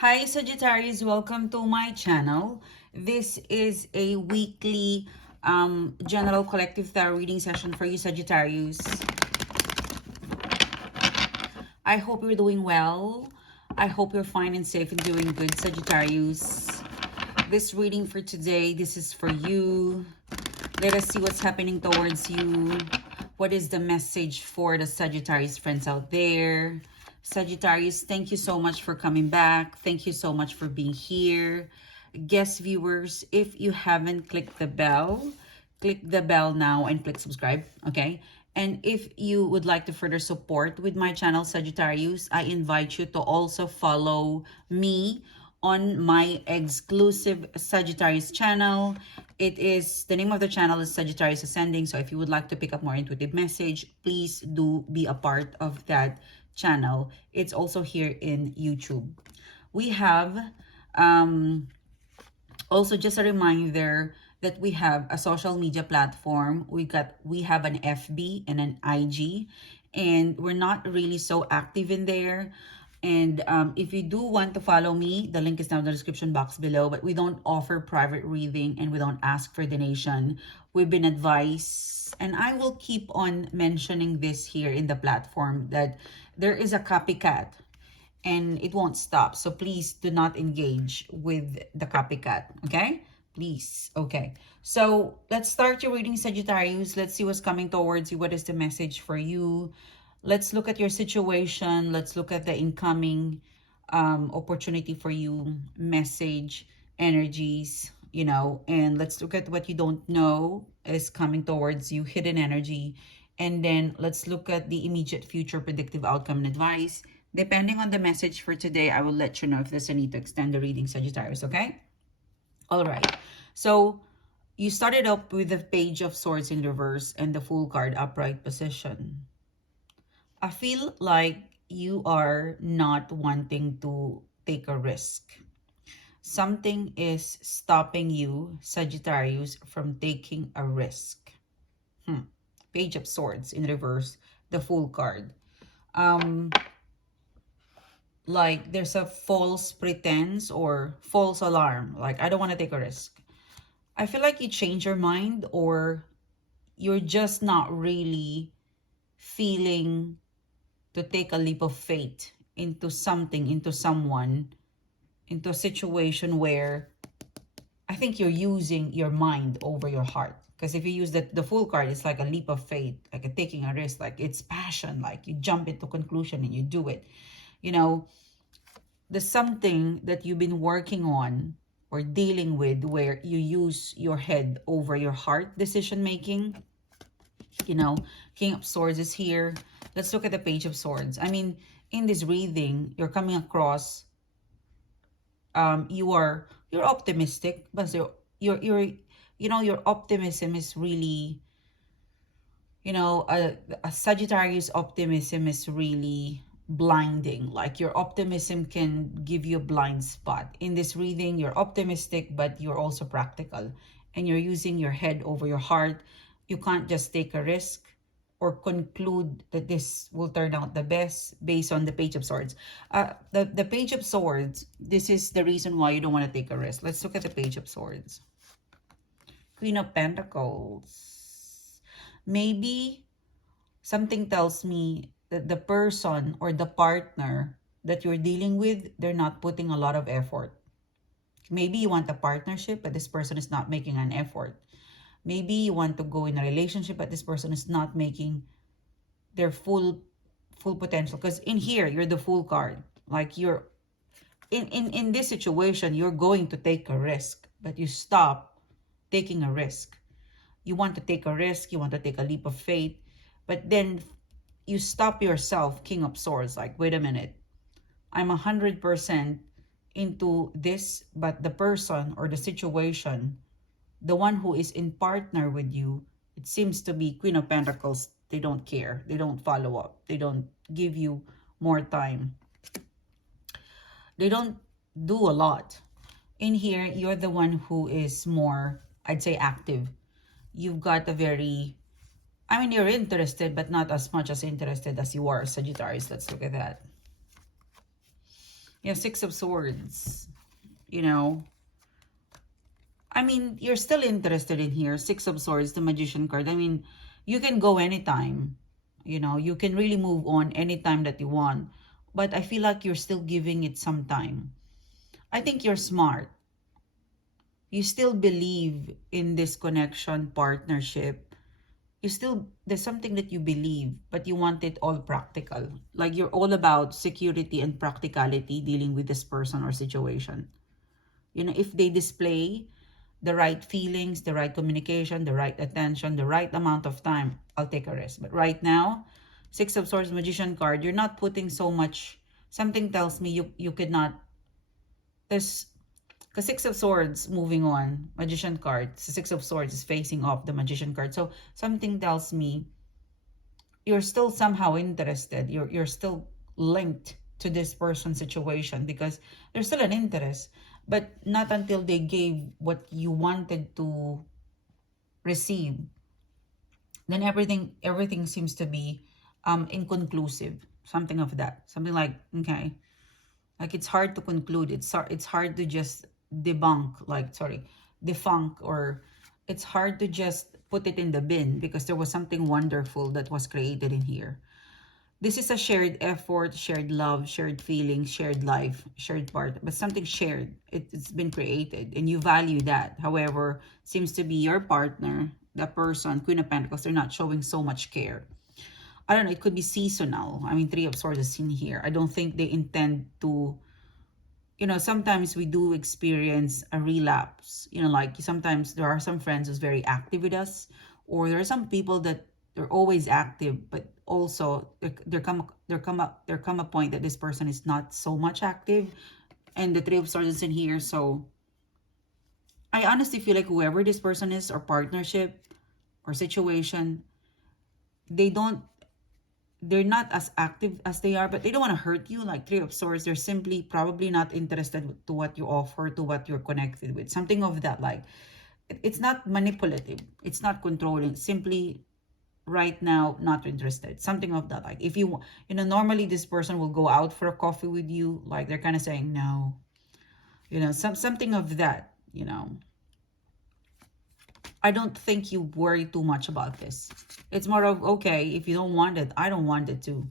Hi Sagittarius, welcome to my channel. This is a weekly general collective tarot reading session for you Sagittarius. I hope you're doing well. I hope you're fine and safe and doing good, Sagittarius. This reading for today, this is for you. Let us see what's happening towards you. What is the message for the Sagittarius friends out there? Sagittarius, thank you so much for coming back. Thank you so much for being here. Guest viewers, if you haven't clicked the bell, click the bell now and click subscribe, okay? And if you would like to further support with my channel, Sagittarius, I invite you to also follow me on my exclusive Sagittarius channel. The name of the channel is Sagittarius Ascending. So if you would like to pick up more intuitive message, please do be a part of that channel. It's also here in YouTube. We have also just a reminder that we have a social media platform. We have an FB and an IG, and we're not really so active in there. And if you do want to follow me, the link is down in the description box below. But we don't offer private reading and we don't ask for donation. We've been advised, and I will keep on mentioning this here in the platform, that there is a copycat and it won't stop. So please do not engage with the copycat, okay? Please, okay. So let's start your reading, Sagittarius. Let's see what's coming towards you. What is the message for you? Let's look at your situation. Let's look at the incoming opportunity for you, message, energies, and let's look at what you don't know is coming towards you, hidden energy. And then let's look at the immediate future, predictive outcome and advice. Depending on the message for today, I will let you know if there's a need to extend the reading, Sagittarius, okay? All right. So you started up with the Page of Swords in reverse and the Fool card upright position. I feel like you are not wanting to take a risk. Something is stopping you, Sagittarius, from taking a risk. Page of Swords in reverse, the Fool card. Like there's a false pretense or false alarm. Like, I don't want to take a risk. I feel like you change your mind, or you're just not really feeling to take a leap of faith into something, into someone, into a situation where I think you're using your mind over your heart. Because if you use the Fool card, it's like a leap of faith, like a taking a risk, like it's passion, like you jump into conclusion and you do it. There's something that you've been working on or dealing with where you use your head over your heart decision making. King of Swords is here. Let's look at the Page of Swords. I mean, in this reading, you're coming across you're optimistic, but your optimism is really, a Sagittarius optimism is really blinding. Like, your optimism can give you a blind spot. In this reading, you're optimistic, but you're also practical, and you're using your head over your heart. You can't just take a risk or conclude that this will turn out the best based on the Page of Swords. The Page of Swords, this is the reason why you don't want to take a risk. Let's look at the Page of Swords. Queen of Pentacles. Maybe something tells me that the person or the partner that you're dealing with, they're not putting a lot of effort. Maybe you want a partnership, but this person is not making an effort. Maybe you want to go in a relationship, but this person is not making their full potential. Because in here, you're the Fool card. Like, you're in this situation, you're going to take a risk, but you stop taking a risk. You want to take a risk, you want to take a leap of faith, but then you stop yourself, King of Swords. Like, wait a minute, I'm 100% into this, but the person or the situation, the one who is in partner with you, it seems to be Queen of Pentacles. They don't care. They don't follow up. They don't give you more time. They don't do a lot. In here, you're the one who is more, I'd say, active. You've got a very, you're interested, but not as much as interested as you are, Sagittarius. Let's look at that. You know, Six of Swords, you know. I mean, you're still interested in here. Six of Swords, the Magician card. I mean, you can go anytime. You know, you can really move on anytime that you want. But I feel like you're still giving it some time. I think you're smart. You still believe in this connection, partnership. You still, there's something that you believe, but you want it all practical. Like you're all about security and practicality dealing with this person or situation. You know, if they display the right feelings, the right communication, the right attention, the right amount of time, I'll take a risk. But right now, Six of Swords, Magician card, you're not putting so much. Something tells me you could not. There's because Six of Swords, moving on, Magician card. Six of Swords is facing off the Magician card. So something tells me you're still somehow interested. You're still linked to this person's situation because there's still an interest, but not until they gave what you wanted to receive. Then everything seems to be inconclusive. Something of that. Something like, okay. Like it's hard to conclude. It's hard to just defunct, or it's hard to just put it in the bin because there was something wonderful that was created in here. This is a shared effort, shared love, shared feelings, shared life, shared part, but something shared. It's been created and you value that. However, seems to be your partner, the person, Queen of Pentacles, they're not showing so much care. I don't know, it could be seasonal. I mean, Three of Swords is in here. I don't think they intend to, you know, sometimes we do experience a relapse. You know, like sometimes there are some friends who's very active with us, or there are some people that they're always active, but also there come a point that this person is not so much active, and the Three of Swords is in here. So I honestly feel like whoever this person is, or partnership or situation, they don't they're not as active as they are, but they don't want to hurt you. Like Three of Swords, they're simply probably not interested to what you offer, to what you're connected with. Something of that, like it's not manipulative, it's not controlling, simply right now not interested. Something of that, like if you know, normally this person will go out for a coffee with you, like they're kind of saying no, you know, something of that, you know. I don't think you worry too much about this. It's more of, okay, if you don't want it, I don't want it too.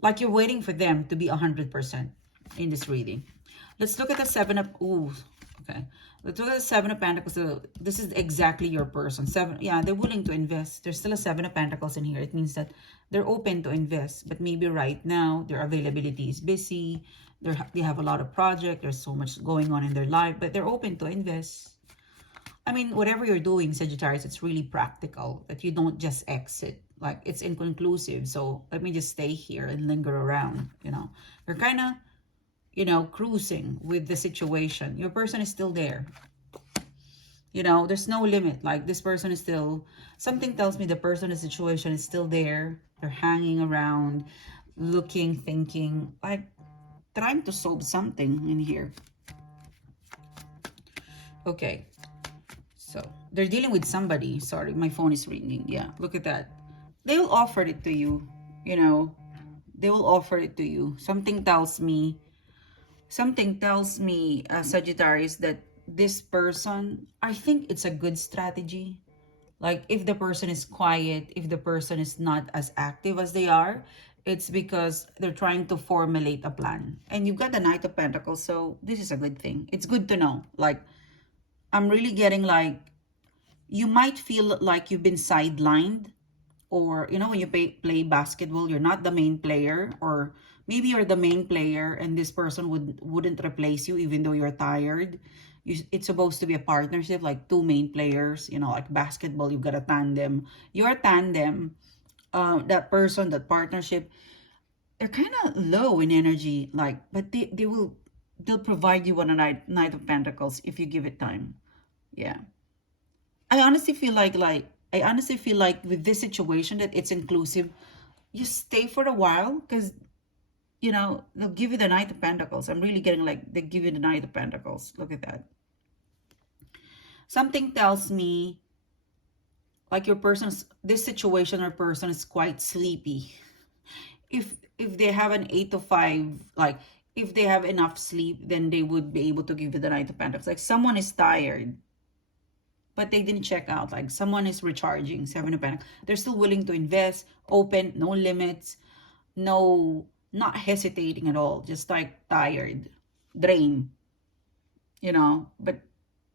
Like you're waiting for them to be 100% in this reading. Let's look at the Seven of... Ooh, okay. Let's look at the Seven of Pentacles. So this is exactly your person. Yeah, they're willing to invest. There's still a Seven of Pentacles in here. It means that they're open to invest. But maybe right now, their availability is busy. They have a lot of projects. There's so much going on in their life. But they're open to invest. I mean, whatever you're doing, Sagittarius, it's really practical. That you don't just exit. Like, it's inconclusive. So, let me just stay here and linger around, you know. You're kind of, you know, cruising with the situation. Your person is still there. You know, there's no limit. Like, this person is still... Something tells me the person, the situation is still there. They're hanging around, looking, thinking. Like, trying to solve something in here. Okay. So, they're dealing with somebody. Sorry, my phone is ringing. Yeah, look at that. They will offer it to you, you know. They will offer it to you. Something tells me, Sagittarius, that this person, I think it's a good strategy. Like, if the person is quiet, if the person is not as active as they are, it's because they're trying to formulate a plan. And you've got the Knight of Pentacles, so this is a good thing. It's good to know. Like, I'm really getting like, you might feel like you've been sidelined, or, you know, when you play basketball, you're not the main player, or maybe you're the main player and this person wouldn't replace you even though you're tired. It's supposed to be a partnership, like two main players, you know, like basketball, you've got a tandem. Your tandem, that person, that partnership, they're kind of low in energy, like, but they'll provide you on a Knight of Pentacles if you give it time. Yeah. I honestly feel like with this situation that it's inclusive, you stay for a while because, you know, they'll give you the Knight of Pentacles. I'm really getting like they give you the Knight of Pentacles. Look at that. Something tells me like this situation or person is quite sleepy. If they have an 8 to 5, like if they have enough sleep, then they would be able to give you the Knight of Pentacles. Like someone is tired, but they didn't check out. Like someone is recharging, Seven of Pentacles. They're still willing to invest, open, no limits, no, not hesitating at all. Just like tired, drained, you know, but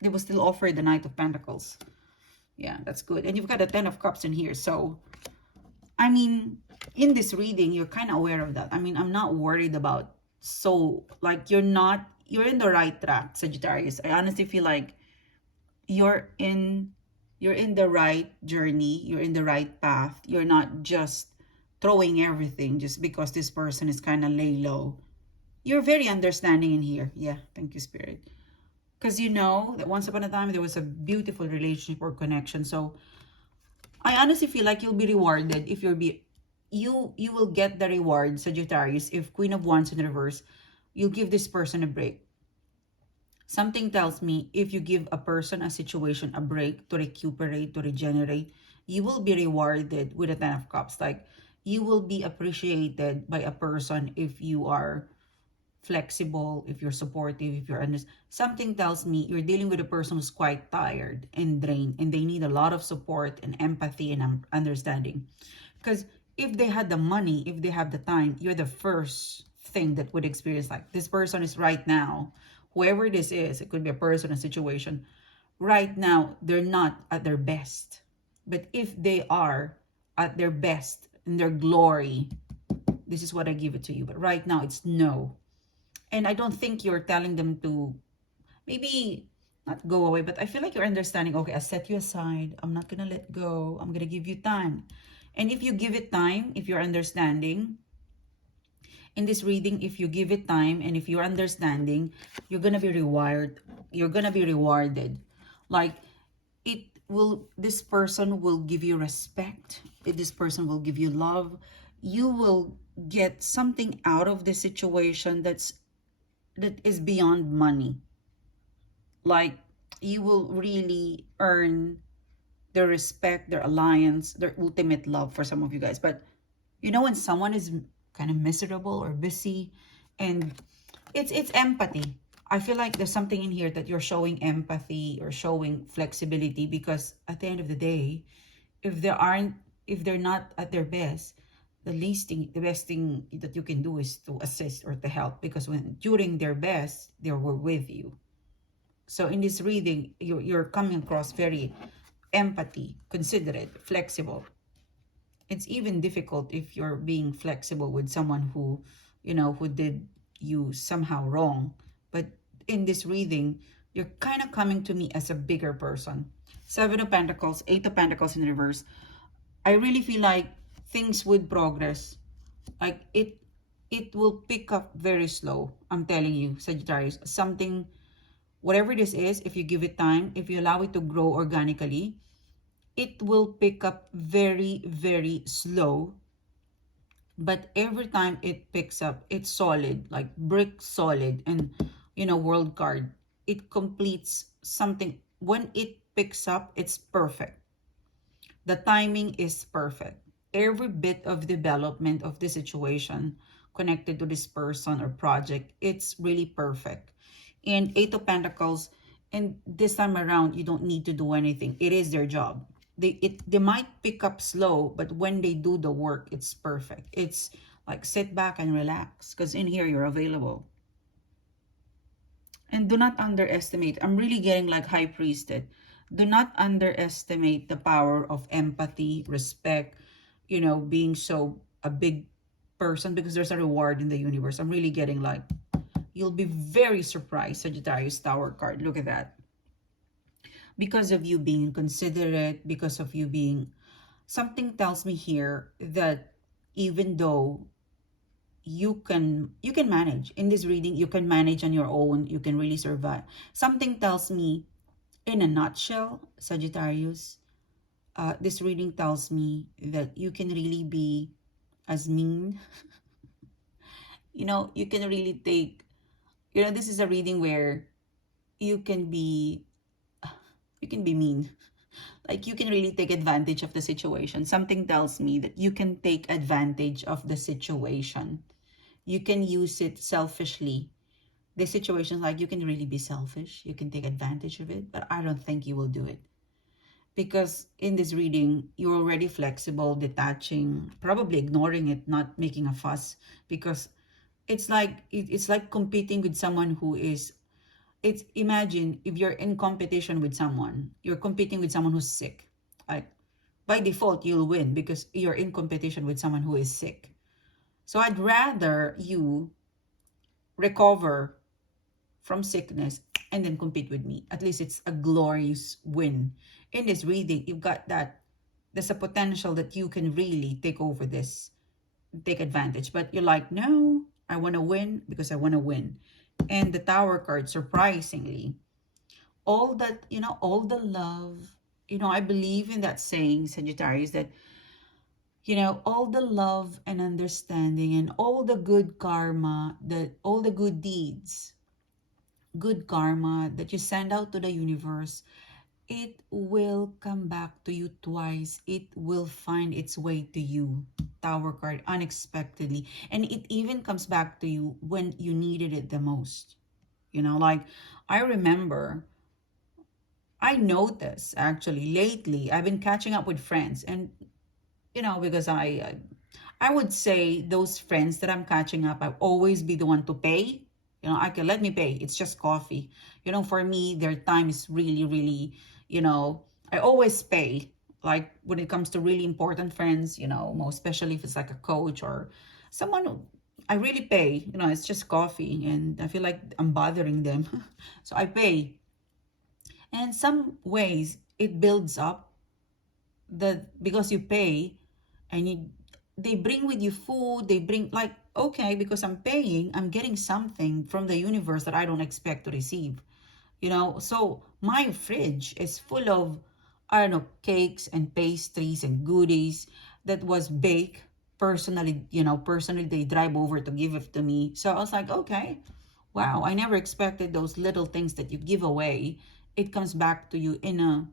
they will still offer the Knight of Pentacles. Yeah, that's good. And you've got a Ten of Cups in here. So, I mean, in this reading, you're kind of aware of that. I mean, I'm not worried about, so, like, you're in the right track, Sagittarius. I honestly feel like you're in the right journey. You're in the right path. You're not just throwing everything just because this person is kind of lay low. You're very understanding in here. Yeah, thank you, Spirit. Because you know that once upon a time, there was a beautiful relationship or connection. So, I honestly feel like you'll be rewarded if you will get the reward, Sagittarius. If Queen of Wands in reverse, you'll give this person a break. Something tells me if you give a person, a situation, a break to recuperate, to regenerate, you will be rewarded with a Ten of Cups. Like, you will be appreciated by a person if you are flexible, if you're supportive, if you're honest. Something tells me you're dealing with a person who's quite tired and drained, and they need a lot of support and empathy and understanding. Because if they had the money, if they have the time, you're the first thing that would experience, like, this person is right now, whoever this is, it could be a person, a situation, right now, they're not at their best. But if they are at their best, in their glory, this is what I give it to you. But right now, it's no. And I don't think you're telling them to maybe not go away, but I feel like you're understanding, okay, I set you aside. I'm not going to let go. I'm going to give you time. And if you give it time, if you're understanding, in this reading, if you give it time and if you're understanding, you're going to be rewarded. You're going to be rewarded. Like, this person will give you respect. This person will give you love. You will get something out of the situation that is beyond money. Like, you will really earn their respect, their alliance, their ultimate love for some of you guys. But you know, when someone is kind of miserable or busy, and it's empathy. I feel like there's something in here that you're showing empathy or showing flexibility, because at the end of the day, if they're not at their best, the best thing that you can do is to assist or to help, because when during their best, they were with you. So in this reading, you're coming across very empathy, considerate, flexible. It's even difficult if you're being flexible with someone who, who did you somehow wrong. But in this reading, you're kind of coming to me as a bigger person. Seven of Pentacles, Eight of Pentacles in reverse. I really feel like things would progress. Like, it will pick up very slow. I'm telling you, Sagittarius, something, whatever this is, if you give it time, if you allow it to grow organically, it will pick up very, very slow. But every time it picks up, it's solid, like brick solid. And, world card, it completes something. When it picks up, it's perfect. The timing is perfect. Every bit of development of the situation connected to this person or project, it's really perfect. And Eight of Pentacles, and this time around, you don't need to do anything. It is their job. They might pick up slow, but when they do the work, it's perfect. It's like, sit back and relax, because in here you're available. And do not underestimate. I'm really getting like High Priestess. Do not underestimate the power of empathy, respect, being so a big person, because there's a reward in the universe. I'm really getting like, you'll be very surprised, Sagittarius Tower card. Look at that. Because of you being considerate, because of you being, something tells me here that even though you can manage in this reading, you can manage on your own, you can really survive. Something tells me, in a nutshell, Sagittarius, this reading tells me that you can really be as mean. You can really take, this is a reading where you can be mean. Like, you can really take advantage of the situation. Something tells me that you can take advantage of the situation. You can use it selfishly. This situation, like, you can really be selfish. You can take advantage of it, but I don't think you will do it. Because in this reading, you're already flexible, detaching, probably ignoring it, not making a fuss. Because it's like competing with someone who is, it's, imagine if you're in competition with someone, you're competing with someone who's sick. Like, by default, you'll win because you're in competition with someone who is sick. So I'd rather you recover from sickness and then compete with me. At least it's a glorious win. In this reading, you've got that there's a potential that you can really take over this, take advantage. But you're like, no, I want to win because I want to win. And the Tower card, surprisingly, all that, all the love, I believe in that saying, Sagittarius, that, all the love and understanding and all the good karma, that all the good karma that you send out to the universe, it will come back to you twice. It will find its way to you. Tower card, unexpectedly. And it even comes back to you when you needed it the most. Like, I remember, I noticed actually lately, I've been catching up with friends, and because I would say those friends that I'm catching up, I always be the one to pay. I can, let me pay. It's just coffee. For me, their time is really, really, I always pay. Like, when it comes to really important friends, most especially if it's like a coach or someone I really pay. It's just coffee, and I feel like I'm bothering them. So I pay. And some ways it builds up, that because you pay, and they bring with you food, they bring, like, okay, because I'm paying, I'm getting something from the universe that I don't expect to receive. So my fridge is full of, I don't know, cakes and pastries and goodies that was baked personally. Personally, they drive over to give it to me. So I was like, okay, wow, I never expected those little things that you give away. It comes back to you in a,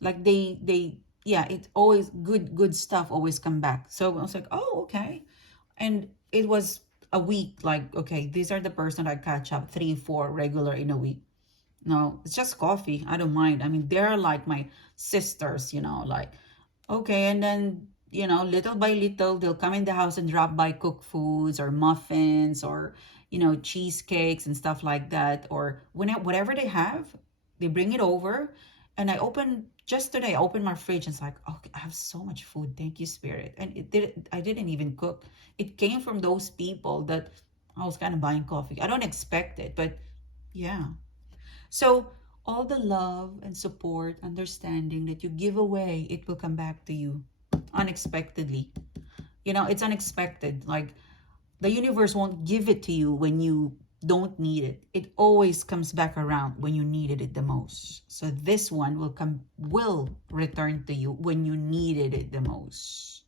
like, they yeah, it always, good stuff always come back. So I was like, oh, okay. And it was a week, like, okay, these are the person I catch up, 3 4 regular in a week. No, it's just coffee, I don't mind. I mean, they're like my sisters, like, okay. And then, little by little, they'll come in the house and drop by cooked foods or muffins or, cheesecakes and stuff like that. Or whatever they have, they bring it over. And just today, I opened my fridge and it's like, okay, I have so much food. Thank you, Spirit. And I didn't even cook. It came from those people that I was kind of buying coffee. I don't expect it, but yeah. So all the love and support, understanding that you give away, it will come back to you unexpectedly. It's unexpected. Like, the universe won't give it to you when you don't need it. It always comes back around when you needed it the most. So this one will return to you when you needed it the most.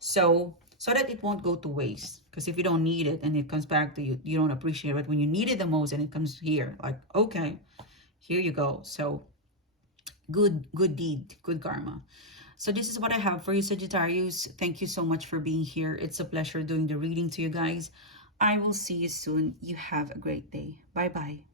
So that it won't go to waste. Because if you don't need it and it comes back to you, you don't appreciate it. When you need it the most and it comes here, like, okay, here you go. So good deed, good karma. So this is what I have for you, Sagittarius. Thank you so much for being here. It's a pleasure doing the reading to you guys. I will see you soon. You have a great day. Bye-bye.